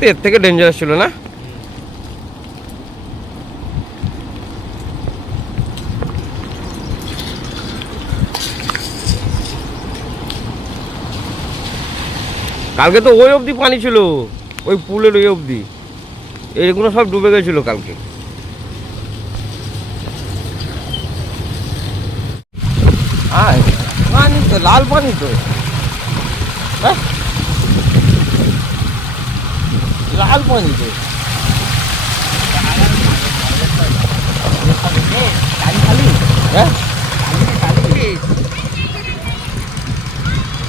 তো এর থেকে ডেঞ্জারাস ছিল না? কালকে তো ওই অবধি পানি ছিল, ওই পুলের ওই অবধি। এইগুলো সব ডুবে গেছিল কালকে। পানি তো, লাল পানি তো। হ্যাঁ? লাল পানি তো হ্যাঁ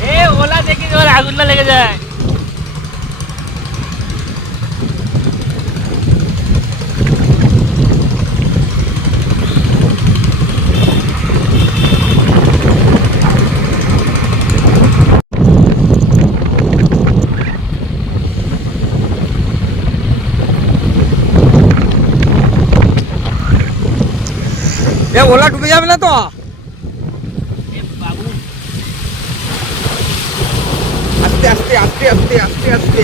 এ ওলা দেখি আগুনটা লেগে যায় এ, ওলা ডুবে যাবে না তো? আস্তে আস্তে আস্তে আস্তে আস্তে আস্তে।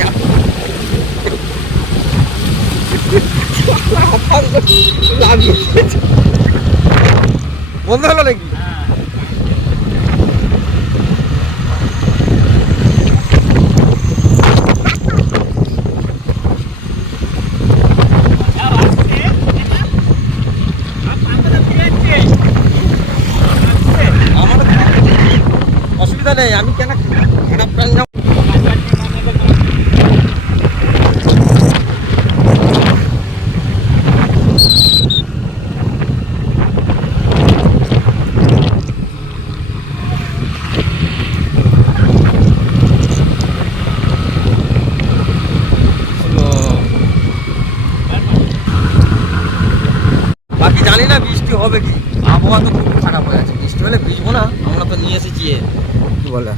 বন্ধ হলো নাকি যাও আসছে এটা আর পাম্পটা ফিরে যাচ্ছে আসছে আমার অসুবিধা নেই আমি কেন খারাপ প্রাণ যাব বাকি জানি না বৃষ্টি হবে কি? আবহাওয়া তো খুব খারাপ হয়ে আছে। বৃষ্টি হলে ভিজবো না, আমরা তো নিয়ে এসেছি কি বলে?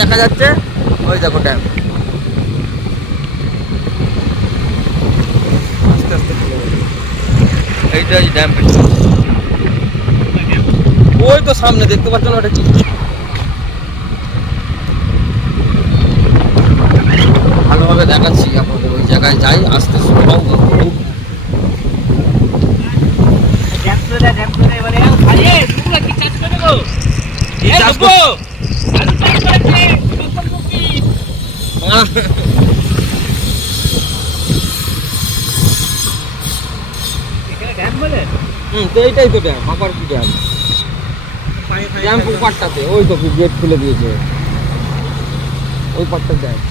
দেখা যাচ্ছে, ওই দেখো ড্যাম আস্তে আস্তে। এইটা এই ড্যাম ওই তো সামনে দেখতে পাচ্ছ না ওটা কি? ভালোভাবে দেখাচ্ছি আপনাদের ওই জায়গায় যাই আসতে সবাও হুম তো এইটাই তো ড্যাম আবার কি ড্যাম? ড্যাম পাটটাতে ওই তো গেট খুলে দিয়েছে ওই পাটটা দেখি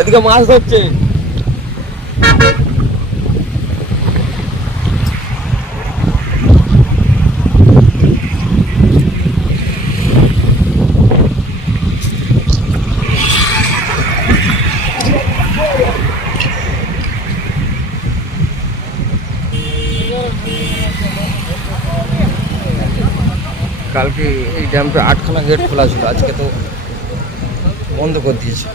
এদিকে মাছ ধরছে। কালকে এই ড্যামটা আটখানা গেট খোলা ছিল, আজকে তো বন্ধ করে দিয়েছে।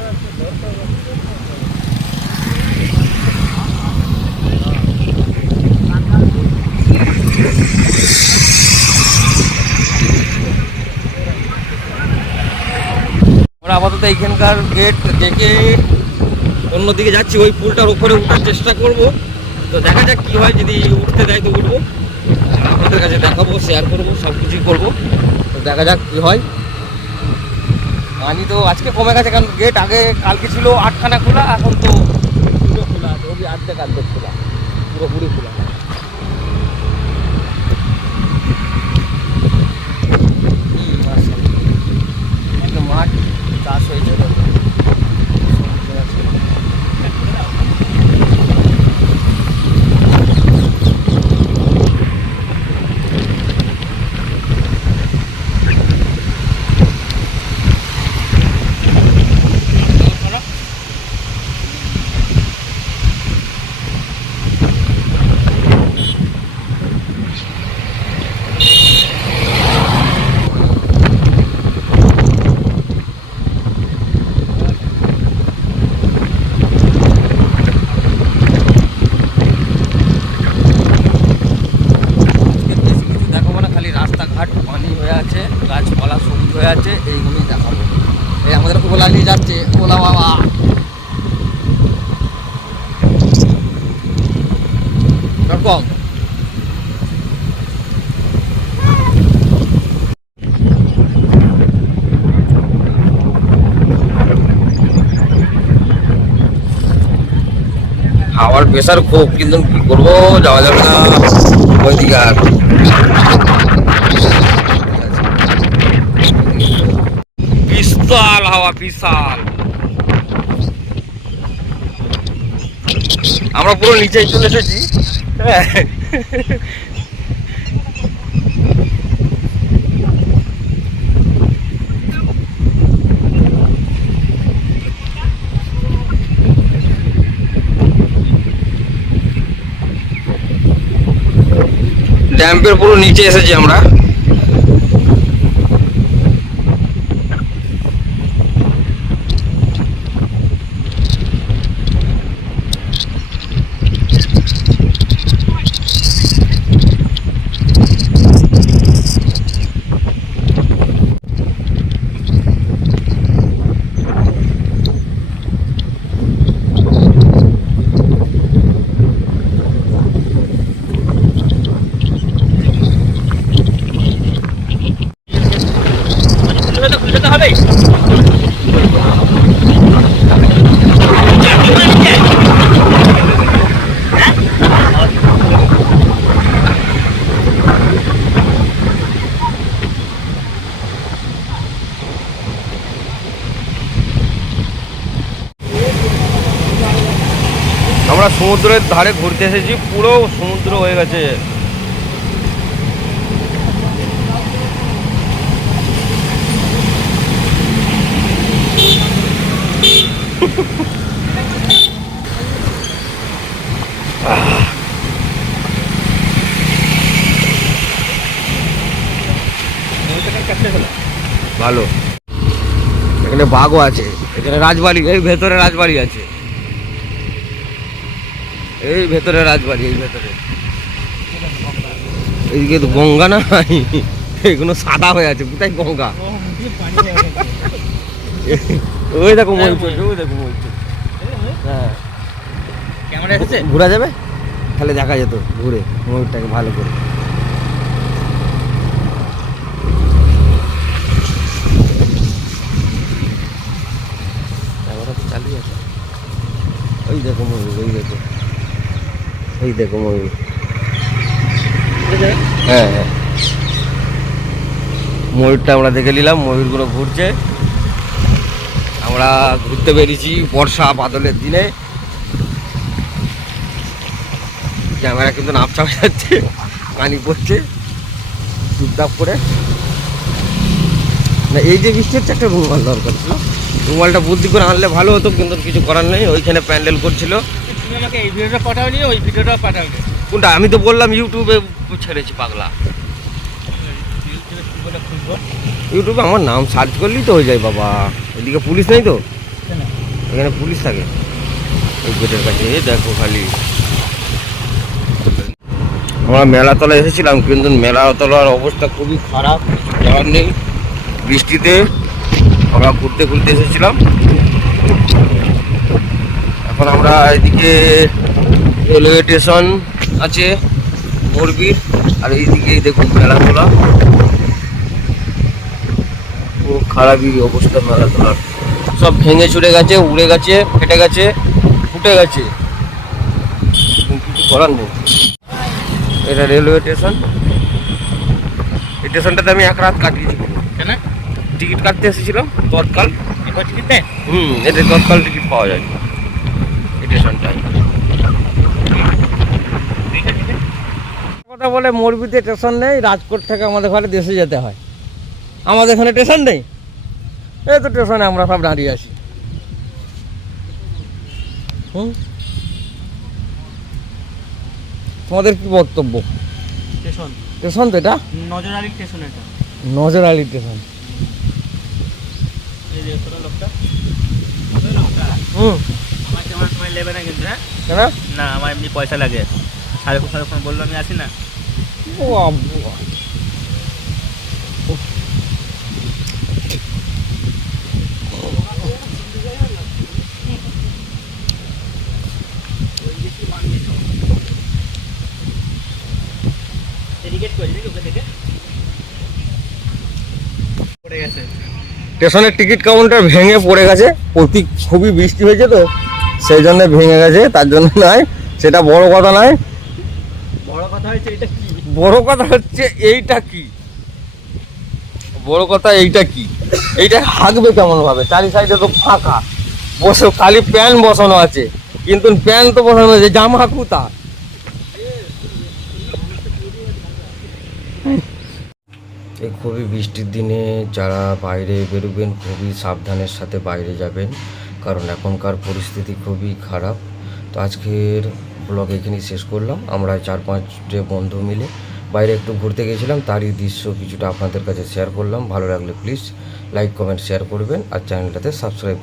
আমরা আপাতত এইখানকার গেট দেখে অন্যদিকে যাচ্ছি, ওই পুলটার উপরে উঠার চেষ্টা করব। তো দেখা যাক কি হয়, যদি উঠতে দেয় তো উঠবো। আপনাদের কাছে দেখাবো শেয়ার করব সব কিছুই করব। তো দেখা যাক কি হয়। পানি তো আজকে কমে গেছে, কারণ গেট আগে কালকে ছিল আটখানা খোলা, এখন তো পুরো খোলা ওই আর্ধেক আর্ধেক খোলা, পুরোপুরি খোলা। একদম মাঠ চাষ হয়েছে সমুদ্র আছে। চালিয়ে যাচ্ছে ওলা বাবা কম হাওয়ার প্রেশার খুব, কিন্তু কি করব? যাওয়া যাবে না ওইদিকে আর। বিশাল হাওয়া, বিশাল। আমরা পুরো নিচে চলে এসেছি। হ্যাঁ। ড্যাম্পের পুরো নিচে এসেছি আমরা যেতে হবে আমরা সমুদ্রের ধারে ঘুরতে এসেছি, পুরো সমুদ্র হয়ে গেছে। ভালো। এখানে বাঘও আছে, এখানে রাজবাড়ি, এই ভেতরে রাজবাড়ি আছে। এই ভেতরে রাজবাড়ি এই ভেতরে। এইদিকে তো গঙ্গা না এগুলো সাদা হয়ে আছে কোথায় গঙ্গা? ওই দেখো ময়ূর চলছে, ওই দেখো চলছে। হ্যাঁ। ঘোরা যাবে? তাহলে দেখা যেত ঘুরে ময়ূরটাকে ভালো করে ক্যামেরা তো চালিয়ে আছে ওই দেখো ময়ূর ওই দেখো ওই দেখো ময়ূর হ্যাঁ হ্যাঁ। ময়ূরটা আমরা দেখে নিলাম ময়ূরগুলো ঘুরছে। আমরা ঘুরতে বেরিয়েছি বর্ষা বাদলের দিনে। ক্যামেরা কিন্তু নাপচা হয়ে যাচ্ছে পানি পড়ছে চুপচাপ করে। না এই যে বৃষ্টি হচ্ছে একটা রুমাল দরকার ছিল। রুমালটা বুদ্ধি করে আনলে ভালো হতো কিন্তু কিছু করার নেই। ওইখানে প্যান্ডেল করছিল। এই ওই কোনটা? আমি তো বললাম ইউটিউবে ছেড়েছি পাগলা। ইউটিউবে আমার নাম সার্চ করলেই তো হয়ে যায় বাবা। এদিকে পুলিশ নেই তো? এখানে পুলিশ থাকে। এই গেটের কাছে দেখো খালি। আমরা মেলাতলা এসেছিলাম, কিন্তু মেলাতলার অবস্থা খুবই খারাপ, যাওয়ার নেই। বৃষ্টিতে আমরা ঘুরতে ঘুরতে এসেছিলাম। এখন আমরা এদিকে রেলওয়ে স্টেশন আছে মোরবির আর এইদিকে দেখুন মেলাতলা খুব খারাপই অবস্থা মেলাতলার সব ভেঙে চুরে গেছে উড়ে গেছে ফেটে গেছে ফুটে গেছে। কিছু করার নেই। এটা রেলওয়ে স্টেশন। এই স্টেশনটাতে আমি এক রাত কাটিয়েছি। কেন? টিকিট কাটতে এসেছিলাম তৎকাল। হুম এতে তৎকাল টিকিট পাওয়া যায় এই স্টেশনটায় কথা বলে মোরবিতে স্টেশন নেই রাজকোট থেকে আমাদের ঘরে দেশে যেতে হয়। আমাদের এখানে স্টেশন নেই। এই তো স্টেশনে আমরা সব দাঁড়িয়ে আছি। হুম? তোমাদের কি বক্তব্য? স্টেশন স্টেশন তো এটা? নজরালি স্টেশন এটা। নজর আলী স্টেশন এই যে লোকটা লোকটা। হুম। না কিন্তু হ্যাঁ? না আমার এমনি পয়সা লাগে। বলল আমি আসি না? স্টেশনের টিকিট কাউন্টার ভেঙে পড়ে গেছে। প্রতি খুবই বৃষ্টি হয়েছে তো। সেই জন্য ভেঙে গেছে তার জন্য নয় সেটা বড় কথা নয়। বড় কথা হয়েছে এটা কি? বড় কথা হচ্ছে এইটা কি? বড় কথা এইটা কি? এইটা হাঁকবে কেমন ভাবে চারি সাইডে তো ফাঁকা। বসে খালি প্যান বসানো আছে। কিন্তু প্যান তো বসানো আছে জামা কুতা এই খুবই বৃষ্টির দিনে যারা বাইরে বেরোবেন খুবই সাবধানের সাথে বাইরে যাবেন। কারণ এখনকার পরিস্থিতি খুবই খারাপ। তো আজকের ব্লগ এখানেই শেষ করলাম। আমরা চার পাঁচ পাঁচটে বন্ধু মিলে বাইরে একটু ঘুরতে গেছিলাম তারই দৃশ্য কিছুটা আপনাদের কাছে শেয়ার করলাম। ভালো লাগলে প্লিজ লাইক কমেন্ট শেয়ার করবেন। আর চ্যানেলটাতে সাবস্ক্রাইব